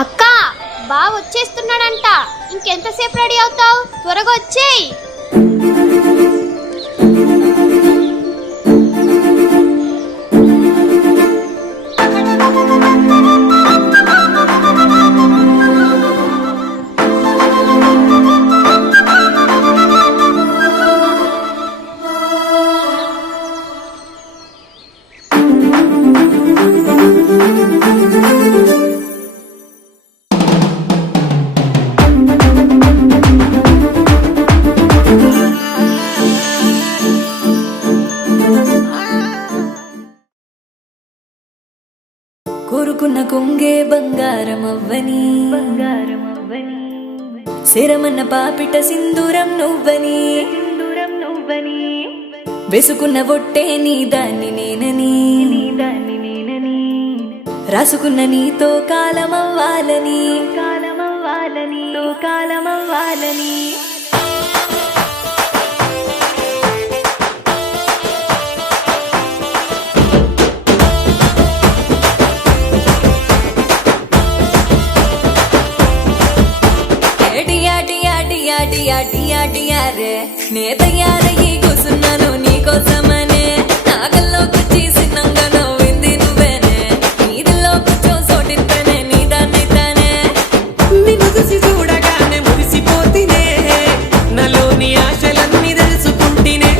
అక్క బా వచ్చేస్తున్నాడంట. ఇంకెంతసేపు రెడీ అవుతావు? త్వరగా వచ్చేయ్. కోరుకున్న కొంగే బంగారం అవ్వని శరమన్న పాపిట సింధూరం నువ్వని వేసుకున్న బొట్టే నీ దాన్ని నేనని రాసుకున్న నీతో కాలమవ్వాలని నే తయారయ్యి కూసున్నాను నీకోసమనే నాగల్లోకి చేసినంగా నవ్వింది నువ్వేనే నీదిలో కూర్చో సోటింతనే నీ దాన్నైతానే నిన్ను చూసి చూడగానే మురిసిపోతినే నాలోని ఆశలన్నీ తెలుసుకుంటేనే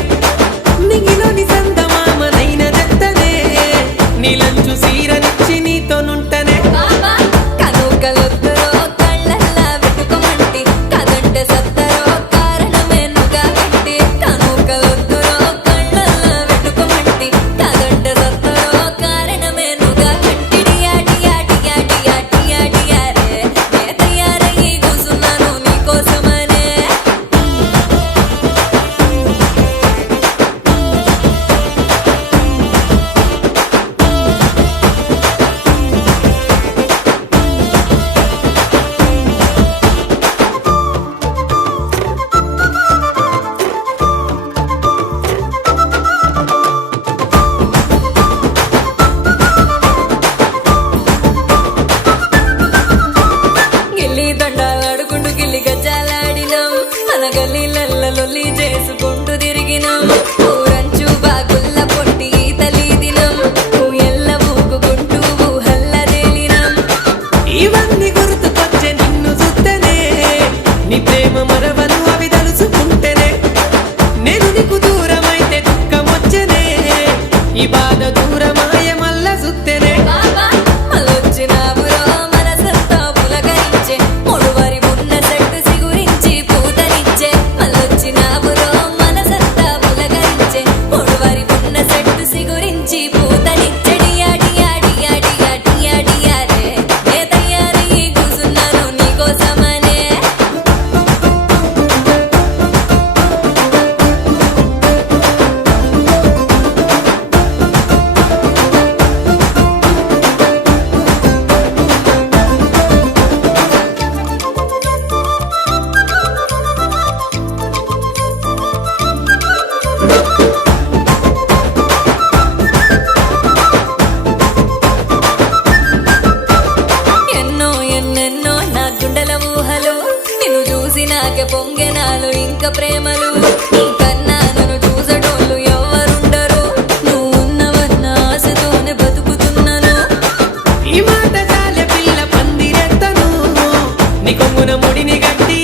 నిగిలోని సందమామనైనదెత్తనే నీలంచు సీరనిచ్చి నీతోనుంటనే కనుకలొద్దురో కళ్ళల్లా వెతుకమంటి కదంటే సత్తరో గల్లీలొల్లి చేసుకుంటూ తిరిగినాం ఊరంచు బాగుల్ల పొట్టి ఈతలి దినం ఎల్ల ఊగుకుంటూ ఊహల్ల తేలినాం ఇవన్నీ గుర్తుకొచ్చే నిన్ను చూస్తేనే నీ ప్రేమ మరవను అవి తలుచుకుంటేనే నేను నీకు దూరమైతే దుఃఖమొచ్చనే ఈ బాధ దూరమాయ మల్ల చూస్తేనే మళ్ళొచ్చినావురో మనసంతా పులకరించే ముడువరి ఉన్న చెట్టు సిగురించి పూతనిచ్చే మళ్ళొచ్చినావురో మనసంతా పులకరించే ముడువరి ఉన్న చెట్టు సిగురించి పూతనిచ్చే డియాడియాడియాడియాడియాడియారే నే తయారయ్యి కూసున్నాను నీకోసమనే ఎన్నెన్నో నా గుండెల ఊహలు నిన్ను చూసి నాకే పొంగెనాలు ఇంకా ప్రేమలు నీకన్నా నన్ను చూసటోళ్ళు ఎవరుండరు నువ్వు ఉన్నవన్న ఆశతోనే బతుకుతున్నాను ఈ మాట చాలే పిల్ల పందిరెత్తను నీ కొంగున ముడిని గట్టి